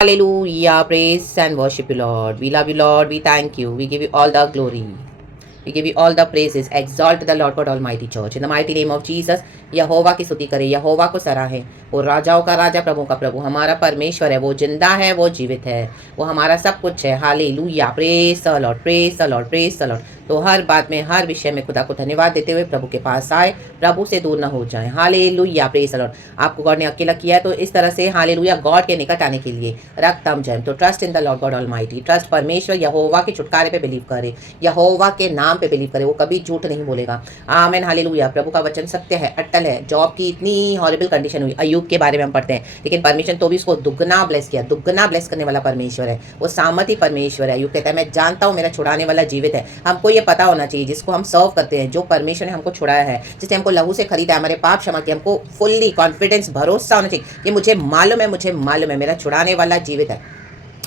Hallelujah, praise and worship you, Lord. We love you, Lord. We thank you. We give you all the glory. We give you all the praises. Exalt the Lord God Almighty Church. In the mighty name of Jesus, यहोवा की स्तुति करे, यहोवा को सराहे। वो राजाओं का राजा, प्रभु का प्रभु, हमारा परमेश्वर है। वो जिंदा है, वो जीवित है, वो हमारा सब कुछ है। Hallelujah, praise the lord, praise the lord, praise the Lord. तो हर बात में, हर विषय में खुदा को धन्यवाद देते हुए प्रभु के पास आए, प्रभु से दूर न हो जाए। Hallelujah, praise the Lord. आपको गॉड ने अकेला किया है, तो इस तरह से हालेलुया गॉड के निकट आने के लिए रक्तम जय। तो trust in the Lord God almighty, trust परमेश्वर यहोवा के छुटकारे पे बिलीव करे, यहोवा के नाम पे बिलीव करे। वो कभी झूठ नहीं बोलेगा। आमेन, हालेलुया। प्रभु का वचन सत्य है, अटल है। जॉब की इतनी हॉरिबल कंडीशन हुई, अय्यूब के बारे में हम पढ़ते हैं, लेकिन परमेश्वर तो भी उसको दुगना ब्लेस किया। दुगना ब्लेस करने वाला परमेश्वर है, वो सामर्थी परमेश्वर है। अय्यूब कहता है, मैं जानता हूँ मेरा छुड़ाने वाला जीवित है। हमको ये पता होना चाहिए, जिसको हम सर्व करते हैं, जो परमेश्वर ने हमको छुड़ाया है, जिसने हमको लहू से खरीदा है, हमारे पाप क्षमा किया, हमको फुल्ली कॉन्फिडेंस, भरोसा होना चाहिए कि मुझे मालूम है मेरा छुड़ाने वाला जीवित है।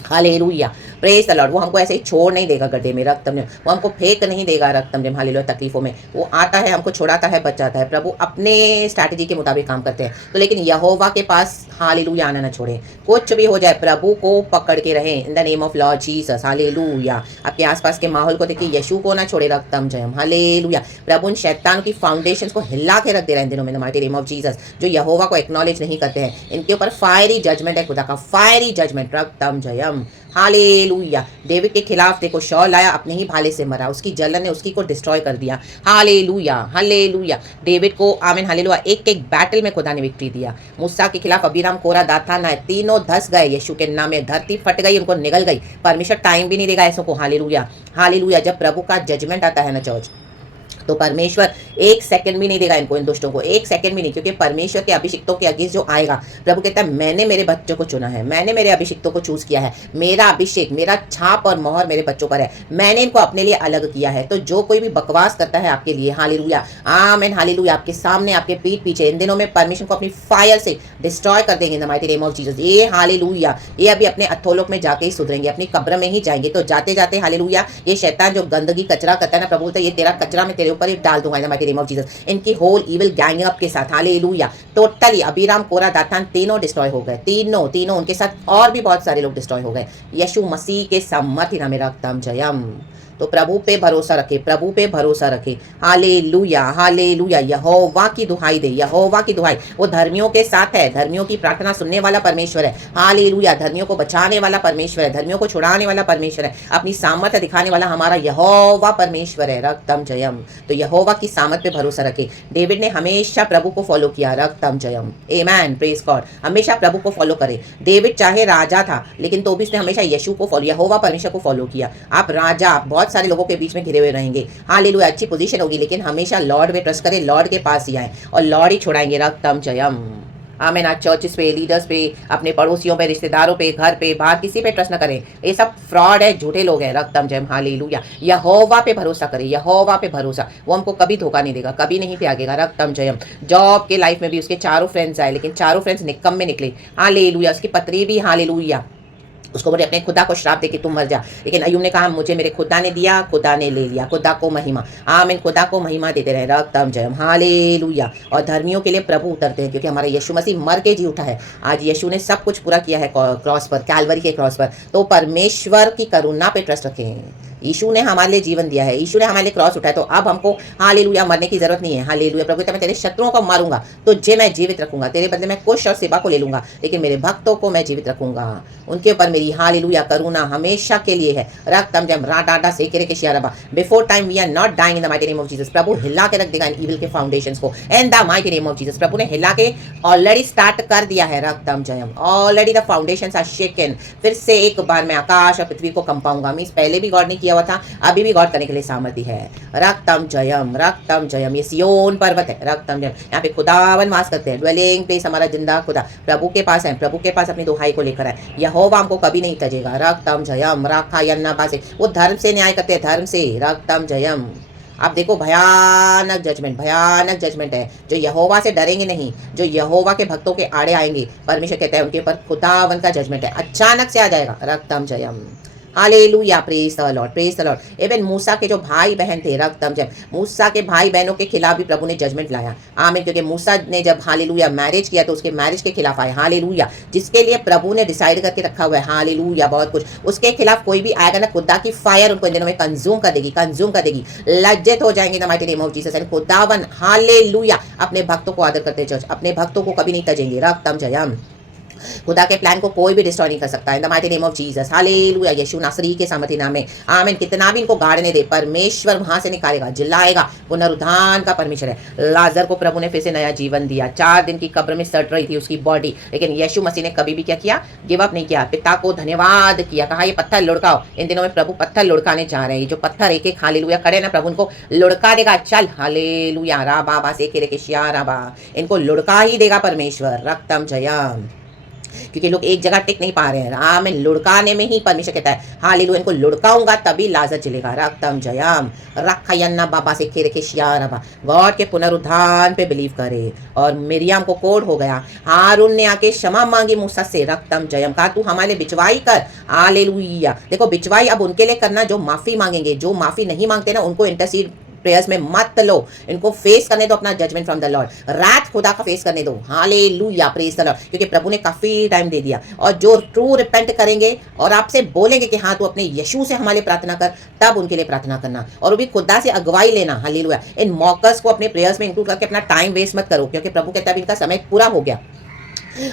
Hallelujah, praise the Lord. वो हमको ऐसे ही छोड़ नहीं देगा गड्ढे में, रक्तम में। वो हमको फेंक नहीं देगा रक्तम में, हालेलुया, तकलीफों में। वो आता है, हमको छुड़ाता है, बचाता है। प्रभु अपने स्ट्रैटेजी के मुताबिक काम करते हैं, तो लेकिन यहोवा के पास हालेलुया आना ना छोड़े। कुछ भी हो जाए, प्रभु को पकड़ के रहें इन the name of Lord Jesus. Hallelujah. आपके आसपास के माहौल को देखिए, यीशु को ना छोड़े, रक्तम जयम। हालेलुया। प्रभु उन शैतान की फाउंडेशन को हिला के रख दे रहे हैं इन दिनों में, माइटी नेम ऑफ जीसस। जो यहोवा को एक्नॉलेज नहीं करते हैं, इनके ऊपर फायरी जजमेंट है, खुदा का फायरी जजमेंट, रक्तम जयम। हालेलुया। डेविड के खिलाफ देखो, शौल आया, अपने ही भाले से मरा, उसकी जलन ने उसकी को डिस्ट्रॉय कर दिया। Hallelujah, hallelujah. डेविड को आमीन, हालेलुया, एक एक बैटल में खुदा ने विक्ट्री दिया। मूसा के खिलाफ अबीराम, कोरा, दातान आए, तीनों धस गए यीशु के नाम में। धरती फट गई, उनको निगल गई। परमेश्वर टाइम भी नहीं देगा ऐसों को। Hallelujah, hallelujah. जब प्रभु का जजमेंट आता है ना चर्च, तो परमेश्वर एक सेकंड भी नहीं देगा इनको, इन दुष्टों को, एक सेकंड भी नहीं। क्योंकि परमेश्वर के अभिषिक्तों के अगेंस्ट जो आएगा, प्रभु कहता है, मैंने मेरे बच्चों को चुना है, मैंने मेरे अभिषिक्तों को चूज किया है। मेरा अभिषेक, मेरा छाप और मोहर मेरे बच्चों पर है। मैंने इनको अपने लिए अलग किया है। तो जो कोई भी बकवास करता है आपके लिए, हालेलुया, आमीन, हालेलुया, आपके सामने, आपके पीठ पीछे, इन दिनों में परमेश्वर को अपनी फायर से डिस्ट्रॉय कर देंगे इन the mighty name of Jesus. ये हालेलुया, ये अभी अपने अथोलोक में जाके ही सुधरेंगे, अपनी कब्र में ही जाएंगे। तो जाते जाते हालेलुया, ये शैतान जो गंदगी कचरा करता है ना, प्रभु बोलता है, ये तेरा कचरा मैं तेरे ऊपर ही डाल दूंगा इन the mighty name of Jesus. इनकी होल इविल गैंग अप के साथ, हालेलुया, टोटली अबीराम, कोरा, दातान तीनों डिस्ट्रॉय हो गए। तीनों तीनों उनके साथ और भी बहुत सारे लोग डिस्ट्रॉय हो गए। यीशु मसीह के सामर्थ्य नाम में रक्तम जयम। तो प्रभु पे भरोसा रखे, प्रभु पे भरोसा रखे। Hallelujah, hallelujah. यहोवा की दुहाई दे, यहोवा की दुहाई। वो धर्मियों के साथ है, धर्मियों की प्रार्थना सुनने वाला परमेश्वर है। हालेलुया। धर्मियों को बचाने वाला परमेश्वर है, धर्मियों को छुड़ाने वाला परमेश्वर है, अपनी सामर्थ्य दिखाने वाला हमारा यहोवा परमेश्वर है, रक्तम जयम। तो यहोवा की सामर्थ पे भरोसा रखे। डेविड ने हमेशा प्रभु को फॉलो किया, रक्तम जयम। आमेन, प्रेज गॉड। हमेशा प्रभु को फॉलो करे। डेविड चाहे राजा था, लेकिन तो भी उसने हमेशा यीशु को फॉलो, यहोवा परमेश्वर को फॉलो किया। आप राजा, आप बहुत सारे लोगों के बीच में घिरे हुए रहेंगे, हालेलुया, अच्छी पोजीशन होगी, लेकिन हमेशा लॉर्ड पे ट्रस्ट करें, लॉर्ड के पास ही आए और लॉर्ड ही छुड़ाएंगे, रक्तम जयम। आमेन। आज चर्चेस पे, लीडर्स पे, अपने पड़ोसियों पे, रिश्तेदारों पे, घर पे, बाहर किसी पे ट्रस्ट ना करें। ये सब फ्रॉड है, झूठे लोग हैं, रक्तम जयम। हालेलुया। यहोवा पे भरोसा करें, यहोवा पे भरोसा। वो हमको कभी धोखा नहीं देगा, कभी नहीं त्यागेगा, रक्तम जयम। जॉब के लाइफ में भी उसके चारों फ्रेंड्स आए, लेकिन चारों फ्रेंड्स निकम में निकले, हालेलुया। उसकी पत्री भी, हालेलुया, उसको बोले अपने खुदा को श्राप दे कि तुम मर जा, लेकिन अय्यूब ने कहा, मुझे मेरे खुदा ने दिया, खुदा ने ले लिया, खुदा को महिमा। आमीन, खुदा को महिमा देते रहे, रक्तम जयम। हालेलुया। और धर्मियों के लिए प्रभु उतरते हैं, क्योंकि हमारा यीशु मसीह मर के जी उठा है। आज यीशु ने सब कुछ पूरा किया है क्रॉस पर, कैलवरी के क्रॉस पर। तो परमेश्वर की करुणा पे ट्रस्ट रखें। यीशु ने हमारे लिए जीवन दिया है, यीशु ने हमारे लिए क्रॉस उठाया, तो अब हमको हालेलुया मरने की जरूरत नहीं है। हालेलुया। प्रभु कहता है, मैं तेरे शत्रुओं को मारूंगा, तुझे मैं जीवित रखूंगा, तेरे बदले में कुश और सिबा को ले लूंगा, लेकिन मेरे भक्तों को मैं जीवित रखूंगा। उनके ऊपर मेरी हालेलुया करुणा हमेशा के लिए है, रक्तम जयम। राडाडा सेकेरे के शियारबा। Before time we are not dying in the mighty name of Jesus. प्रभु हिला के रख देगा इन इविल के फाउंडेशंस को, in the mighty name of Jesus. प्रभु ने हिला के ऑलरेडी स्टार्ट कर दिया है, रक्तम जयम। Already the foundations are shaken. फिर से एक बार मैं आकाश और पृथ्वी को कंपाऊंगा। मींस पहले भी गॉड ने किया हुआ था, अभी भी गॉड करने के लिए सामर्थ्य है, रक्तम जयम, रक्तम जयम। ये सियोन पर्वत है, रक्तम जयम। यहाँ पे खुदावन वास करते हैं, ड्वेलिंग प्लेस हमारा जिंदा खुदा प्रभु के पास है। प्रभु के पास अपनी दुहाई को लेकर आए, यहोवा हमको कभी नहीं तजेगा, रक्तम जयम। राखा यन्ना बासे, वो धर्म से न्याय करते हैं, धर्म से, रक्तम जयम। आप देखो, भयानक जजमेंट, भयानक जजमेंट है। जो यहोवा से डरेंगे नहीं, जो यहोवा के भक्तों के आड़े आएंगे, परमेश्वर कहता है उनके ऊपर खुदावन का जजमेंट है, अचानक से आ जाएगा, रक्तम जयम। Hallelujah, praise the lord, praise the lord. Even मूसा के जो भाई बहन थे, रक्तम जब मूसा के भाई बहनों के खिलाफ भी प्रभु ने जजमेंट लाया। आमीन। क्योंकि मूसा ने जब हालेलुया मैरिज किया तो उसके मैरिज के खिलाफ आए। हालेलुया, जिसके लिए प्रभु ने डिसाइड करके रखा हुआ है। हालेलुया, बहुत कुछ उसके खिलाफ कोई भी आएगा ना, खुदा की फायर उनको इन दिनों में कंज्यूम कर देगी, कंज्यूम कर देगी। लज्जित हो जाएंगे the mighty name of Jesus. And खुदावन हालेलुया अपने भक्तों को आदर करते चर्च, अपने भक्तों को कभी नहीं तजेंगे। रक्तम जयम। खुदा के प्लान को कोई भी डिस्ट्रॉय नहीं कर सकता। In the mighty name of Jesus, hallelujah. यीशु नासरी के सामर्थ्य नाम में आमीन। कितना भी इनको गाड़ने दे, परमेश्वर वहां से निकालेगा, जिलाएगा। पुनरुद्धान का परमेश्वर है। लाजर को प्रभु ने फिर से नया जीवन दिया। 4 दिन की कब्र में सड़ रही थी उसकी बॉडी, लेकिन यीशु मसीह ने कभी भी क्या किया, गिव अप नहीं किया। पिता को धन्यवाद किया, कहा ये पत्थर लुढ़काओ। इन दिनों में प्रभु पत्थर लुढ़काने जा रहे हैं। ये जो पत्थर एक एक हालेलुया खड़े ना, प्रभु उनको लुढ़का देगा। चल हालेलुया, रा बाबा से के शिया राबा, इनको लुढ़का ही देगा परमेश्वर। रक्तम जयम। क्योंकि लोग एक जगह टिक नहीं पा रहे हैं। आमीन। लुढ़काने में ही परमेश्वर कहता है हालेलुया, इनको लुढ़काऊंगा तभी लाजर चलेगा। रक्तम जयम। रखयन्ना बाबा से खेरे के शियारबा। गॉड के पुनरुत्थान पे बिलीव करे। और मिरियम को कोड हो गया। हारून ने आके क्षमा मांगी मूसा से। रक्तम जयम, कहा तू हमारे बिचवाई कर। हालेलुया। देखो बिचवाई अब उनके लिए करना जो माफी मांगेंगे। जो माफी नहीं मांगते ना, उनको इंटरसीड प्रेयर्स में मत लो। इनको फेस करने दो अपना जजमेंट फ्रॉम द लॉर्ड। रात खुदा का फेस करने दो। Hallelujah, praise the lord. क्योंकि प्रभु ने काफी टाइम दे दिया। और जो ट्रू रिपेंट करेंगे और आपसे बोलेंगे कि हाँ तू अपने यीशु से हमारे लिए प्रार्थना कर, तब उनके लिए प्रार्थना करना। और वो भी खुदा से अगुवाई लेना। हालेलुया। इन मॉकर्स को अपने प्रेयर्स में इंक्लूड करके अपना टाइम वेस्ट मत करो, क्योंकि प्रभु कहता है इनका समय पूरा हो गया।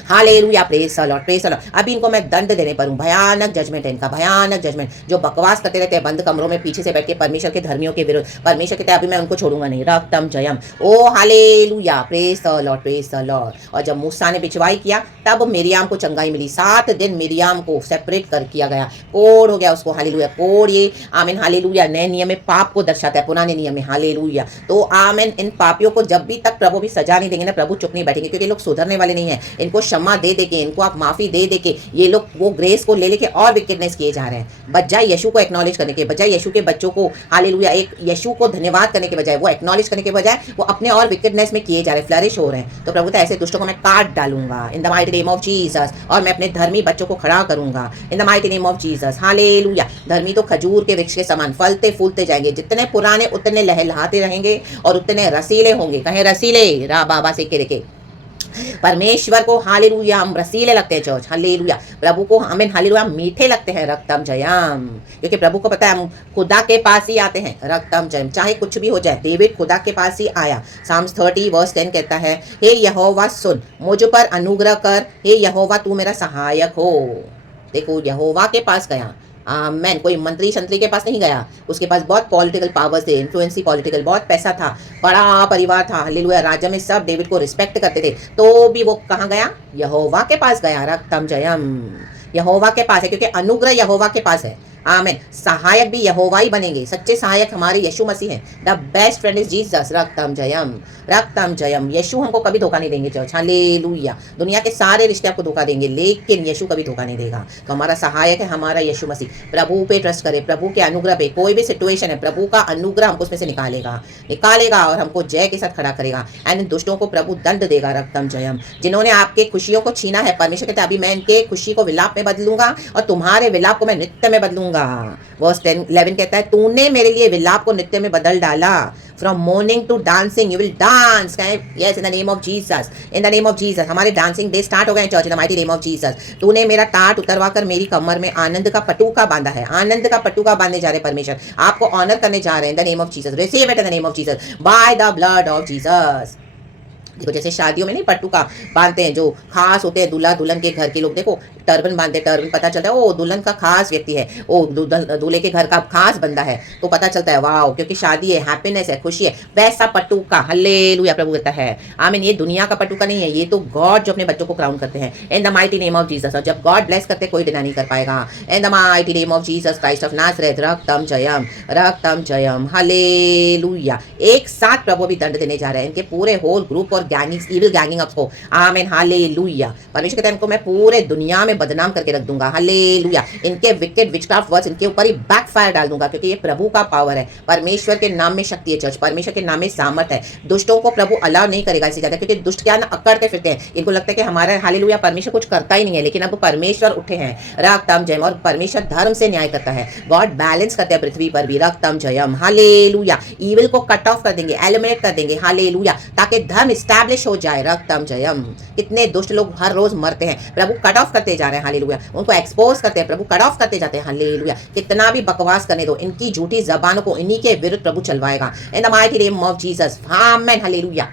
Hallelujah, praise the lord, praise the Lord. अभी इनको मैं दंड देने पर हूं। भयानक जजमेंट है इनका, भयानक जजमेंट। जो बकवास करते रहते हैं बंद कमरों में पीछे से बैठ के परमेश्वर के धर्मियों के विरुद्ध, परमेश्वर कहते हैं अभी मैं उनको छोड़ूंगा नहीं। रक्तम जयम। Oh hallelujah, praise the lord, praise the lord. और जब मूसा ने बिचवाई किया तब मिरियम को चंगाई मिली। 7 दिन मिरियम को सेपरेट कर किया गया, कोड हो गया उसको। हालेलुया, कोड ये आमीन। हालेलुया, नए नियम में पाप को दर्शाता है, पुराने नियम में। हालेलुया। तो आमीन। इन पापियों को जब भी तक प्रभु भी सजा नहीं देंगे ना, प्रभु चुप नहीं बैठेंगे, क्योंकि लोग सुधरने वाले नहीं है। इनको क्षमा दे दे के, इनको आप माफी दे दे के, ये लोग वो ग्रेस को ले लेके और विकेटनेस किए जा रहे हैं। बजाय यीशु को एक्नॉलेज करने के, बजाय यीशु के बच्चों को हालेलुया एक यीशु को धन्यवाद करने के बजाय, वो एक्नॉलेज करने के बजाय वो अपने और विकेटनेस में किए जा रहे हैं, फ्लरिश हो रहे हैं। तो प्रभु तो ऐसे दुष्टों को मैं काट डालूंगा इन the mighty name of Jesus. और मैं अपने धर्मी बच्चों को खड़ा करूंगा इन the mighty name of Jesus. Hallelujah. धर्मी तो खजूर के वृक्ष के समान फलते फूलते जाएंगे। जितने पुराने उतने लहलहाते रहेंगे और उतने रसीले होंगे। कहें रसीले, रा बाबा से के रखे। परमेश्वर को हालेलुया हम रसीले लगते हैं चर्च। हालेलुया। प्रभु को हमें हालेलुया मीठे लगते हैं। रक्तम जयम। क्योंकि प्रभु को पता है हम खुदा के पास ही आते हैं। रक्तम जयम, चाहे कुछ भी हो जाए। डेविड खुदा के पास ही आया। साम्स 30 वर्स 10 कहता है, हे यहोवा सुन, मुझ पर अनुग्रह कर, हे यहोवा तू मेरा सहायक हो। देखो यहोवा के पास गया। मैन कोई मंत्री शंत्री के पास नहीं गया। उसके पास बहुत पॉलिटिकल पावर्स थे, इन्फ्लुएंसी पॉलिटिकल, बहुत पैसा था, बड़ा परिवार था। हालेलुया। राजा में सब डेविड को रिस्पेक्ट करते थे, तो भी वो कहाँ गया? यहोवा के पास गया। रक्तम जयम। यहोवा के पास है, क्योंकि अनुग्रह यहोवा के पास है। आमीन। सहायक भी यहोवा ही बनेंगे। सच्चे सहायक हमारे यीशु मसीह हैं। The best friend is Jesus. रक्तम जयम, रक्तम जयम। यीशु हमको कभी धोखा नहीं देंगे चर्च। हालेलुया। दुनिया के सारे रिश्ते आपको धोखा देंगे, लेकिन यीशु कभी धोखा नहीं देगा। तो हमारा सहायक है हमारा यीशु मसीह। प्रभु पे ट्रस्ट करें, प्रभु के अनुग्रह पे। कोई भी सिचुएशन है, प्रभु का अनुग्रह हमको उसमें से निकालेगा और हमको जय के साथ खड़ा करेगा। एंड दुष्टों को प्रभु दंड देगा। रक्तम जयम। जिन्होंने आपके खुशियों को छीना है, परमेश्वर कहते हैं अभी मैं इनके खुशी को विलाप में बदलूंगा और तुम्हारे विलाप को मैं नृत्य में बदलूंगा। वर्स 11 कहता है, तूने मेरे लिए विलाप को नृत्य में बदल डाला। From morning to dancing you will dance. Yes, in the name of Jesus, in the name of Jesus. हमारे डांसिंग डे स्टार्ट हो गए church in the mighty name of Jesus. तूने मेरा टाट उतरवा कर मेरी कमर में आनंद का पटुका बांधा है। आनंद का पटुका बांधने जा रहे परमेश्वर, आपको ऑनर करने जा रहे हैं इन the name of Jesus. Receive it in the name of Jesus by the blood of Jesus. देखो जैसे शादियों में नहीं पट्टुका बांधते हैं, जो खास होते हैं दूल्हा दुल्हन के घर के लोग, देखो टर्बन बांधते हैं। टर्बन पता चलता है ओ दुल्हन का खास व्यक्ति है, ओ दूल्हे के घर का खास बंदा है, तो पता चलता है वाओ, क्योंकि शादी है, हैप्पीनेस है, खुशी है। वैसा पट्टुका हालेलुया प्रभु कहता है। आमीन। ये दुनिया का पट्टुका नहीं है, ये तो गॉड जो अपने बच्चों को क्राउन करते हैं इन the mighty name of Jesus. और जब गॉड ब्लेस करते कोई डिना नहीं कर पाएगा in the mighty name of Jesus Christ of Nazareth. रक्तम जयम, रक्तम जयम। हालेलुया। एक साथ प्रभु भी दंड देने जा रहे हैं। इनके पूरे होल ग्रुप और गैंगिंग्स, इविल गैंगिंग अप्स को। आमीन, हालेलुया। परमेश्वर कहते हैं इनको मैं पूरे दुनिया में बदनाम करके रख दूंगा। हालेलुया। इनके विकेट विचक्राफ्ट वर्ड्स इनके ऊपर ही बैकफायर डाल दूंगा, क्योंकि ये प्रभु का पावर है। परमेश्वर के नाम में शक्ति है चर्च, परमेश्वर के नाम में सामर्थ है। दुष्टों को प्रभु अलाउ नहीं करेगा इससे ज्यादा, क्योंकि दुष्ट क्या ना अकड़ते फिरते हैं। इनको लगता है कि हमारा हालेलुया परमेश्वर कुछ करता ही नहीं है, लेकिन अब परमेश्वर उठे हैं। रक्तम जयम, और परमेश्वर धर्म से न्याय करता है। गॉड बैलेंस करते हैं पृथ्वी पर भी। रक्तम जयम, हालेलुया। ईविल को कट ऑफ कर देंगे, एलिमिनेट कर देंगे। हालेलुया, ताकि धर्म स्टैब्लिश हो जाए। रक्तम जयम। कितने दुष्ट लोग हर रोज मरते हैं, प्रभु कट ऑफ करते जा रहे हैं। हालेलुया, उनको एक्सपोज करते हैं, प्रभु कट ऑफ करते जाते हैं। हालेलुया, कितना भी बकवास करने दो, इनकी झूठी जबानों को इन्हीं के विरुद्ध प्रभु चलवाएगा। In the mighty name of Jesus, amen, hallelujah.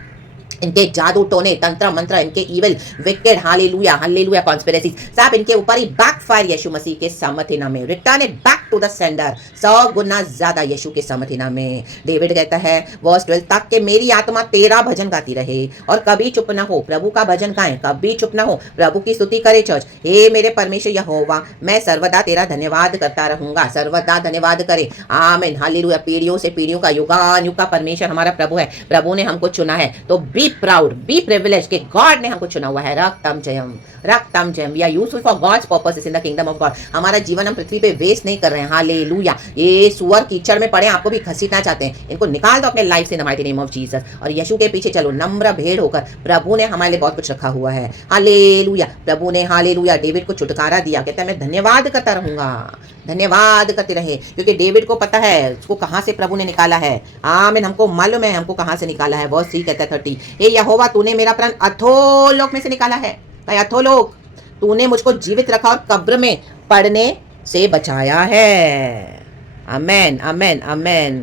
इनके जादू टोने, तंत्र मंत्र, इनके evil wicked, hallelujah hallelujah, conspiracy सब इनके ऊपर ही बैकफायर यीशु मसीह के सामर्थ्य नाम में। Return it back to the sender, 100 गुना ज्यादा यीशु के सामर्थ्य नाम में। डेविड कहता है वर्स 12, तक के मेरी आत्मा तेरा भजन गाती रहे और कभी चुप ना हो। प्रभु का भजन गाएं, कभी चुप ना हो, प्रभु की स्तुति करे चर्च। हे मेरे परमेश्वर यहोवा, मैं सर्वदा तेरा धन्यवाद करता रहूंगा। सर्वदा धन्यवाद करे। आमीन, हालेलुया। पीढ़ियों से पीढ़ियों का, युगान युग का परमेश्वर हमारा प्रभु है। प्रभु ने हमको चुना है, तो बी प्राउड, बी प्रिविलेज कि गॉड ने हमको चुना हुआ है। रक्तम जयम, रक्तम जयम। We are useful for God's purposes in the kingdom of God. हमारा जीवन हम पृथ्वी पे वेस्ट नहीं कर रहे हैं। हालेलुया। ये सुअर कीचड़ में पड़े, आपको भी घसीटना चाहते हैं, इनको निकाल दो अपने लाइफ से इन the mighty name of Jesus, और यीशु के पीछे चलो नम्र भेड़ होकर। प्रभु ने हमारे लिए बहुत कुछ रखा हुआ है। हालेलुया। प्रभु ने हालेलुया डेविड को छुटकारा दिया। कहता है मैं धन्यवाद करता रहूंगा, धन्यवाद करते रहे, क्योंकि डेविड को पता है उसको कहां से प्रभु ने निकाला है। आमीन, हमको मालूम है हमको कहां से निकाला है। वर्स 3 कहता है 30, हे यहोवा तूने मेरा प्राण अधोलोक में से निकाला है। अधोलोक, तूने मुझको जीवित रखा और कब्र में पड़ने से बचाया है। Amen, amen, amen.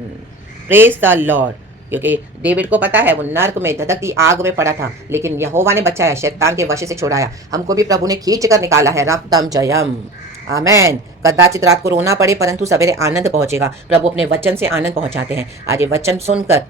Praise the lord. क्योंकि डेविड को पता है वो नर्क में धधकती आग में पड़ा था, लेकिन यहोवा ने बचाया, शैतान के वश से छुड़ाया। हमको भी प्रभु ने खींच कर निकाला है। रक्तम जयम, आमेन। कदाचित रात को रोना पड़े, परंतु सवेरे आनंद पहुंचेगा। प्रभु अपने वचन से आनंद पहुंचाते हैं। आज ये वचन सुनकर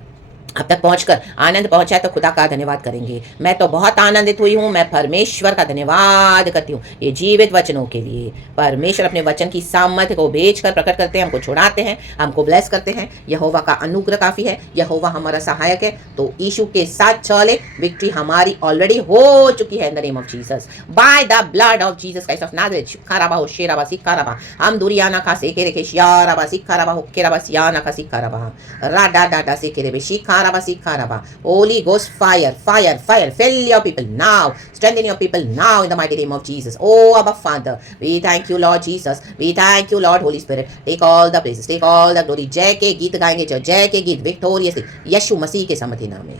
अब तक पहुंचकर आनंद पहुंचा है, तो खुदा का धन्यवाद करेंगे। मैं तो बहुत आनंदित हुई हूँ, मैं परमेश्वर का धन्यवाद करती हूँ ये जीवित वचनों के लिए। परमेश्वर अपने वचन की सामर्थ्य को भेजकर प्रकट करते हैं, हमको छुड़ाते हैं, हमको ब्लेस करते हैं। यहोवा का अनुग्रह काफी है, यहोवा हमारा सहायक है। तो यीशु के साथ चले, विक्ट्री हमारी ऑलरेडी हो चुकी है in the name of Jesus, by the blood of Jesus Christ of Nazareth. शिखाराबा हो शेराबा सिखाराबा, हम दुरियाना का सेके रेखे शियाराबा सिखाराबा हो केराबा सियाना का सिखाराबा राडा डाडा सेके रेबे शिखा Sikaraba. Holy Ghost fire, fire, fire. Fill your people now. Strengthen your people now in the mighty name of Jesus. Oh, Abba Father, we thank you, Lord Jesus. We thank you, Lord Holy Spirit. Take all the praises, take all the glory. जय के गीत गाएंगे, जय के गीत विक्टोरियसली यीशु मसीह के समर्थी नाम में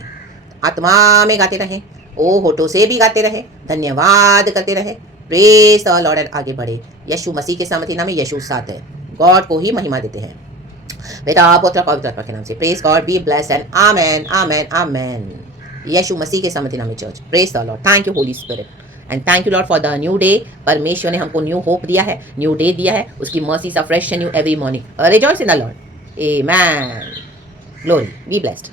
आत्मा में गाते रहे, ओ होठों से भी गाते रहे, धन्यवाद करते रहे। प्रेज द लॉर्ड एंड आगे बढ़े। यीशु मसीह के समर्थी नाम में यीशु साथ है, गॉड को ही महिमा देते हैं। बेटा पुत्र पवित्र आत्मा के नाम से praise God, be blessed and amen, amen, amen. यीशु मसीह के समर्थी नाम में church. Praise the lord. Thank you holy spirit and thank you lord for the new day. परमेश्वर ने हमको न्यू होप दिया है, न्यू डे दिया है, उसकी mercies are fresh and new every morning. Rejoice in the lord. Amen. Glory, be blessed.